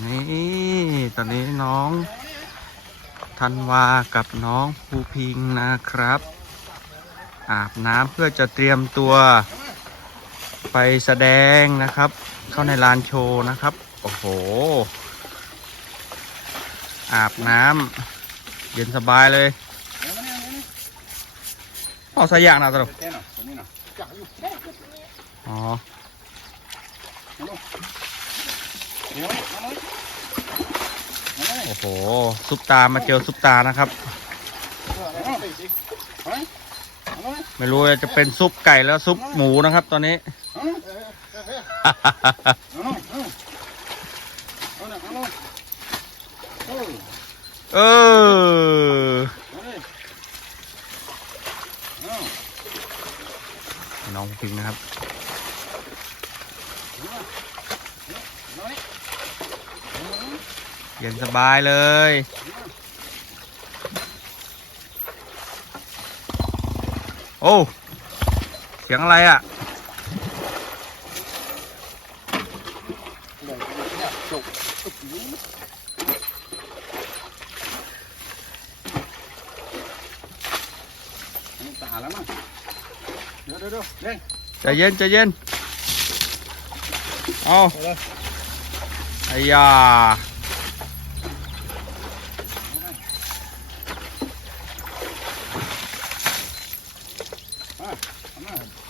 นี่ตอนนี้น้องธันวากับน้องภูพิงนะครับ อาบน้ำเพื่อจะเตรียมตัวไปแสดงนะครับ เข้าในลานโชว์นะครับ โอ้โห อาบน้ำเย็นสบายเลยเอาใส่ยางนะตลกอ๋อ โอ้โห ซุปตามาเจอซุปตานะครับ ไม่รู้จะเป็นซุปไก่แล้วซุปหมูนะครับ ตอนนี้ เออน้องพิงนะครับ เย็นสบายเลย โอ้เสียงอะไรอะตาแล้วมั้งเดี๋ยวเดี๋ยวเดี๋ยวเร่งใจเย็นใจเย็น เอาไอ้ยา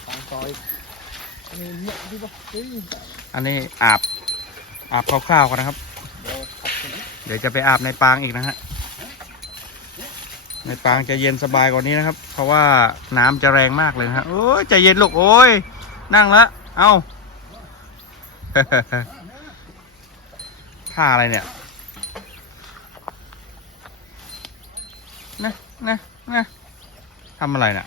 ตามซอยอันนี้เนี่ยที่ปะเฮ้ยอันนี้อาบอาบคร่าวๆกันนะครับ เดี๋ยวขับไปนะเดี๋ยวจะไปอาบในปางอีกนะฮะ ในปางจะเย็นสบายกว่านี้นะครับ เพราะว่าน้ำจะแรงมากเลยนะฮะ โอ้ยใจเย็นลูกโอ้ย นั่งละ เอาท่าอะไรเนี่ยนะนะนะทำอะไรน่ะ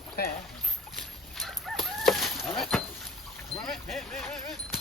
อาก็ไปหาแล้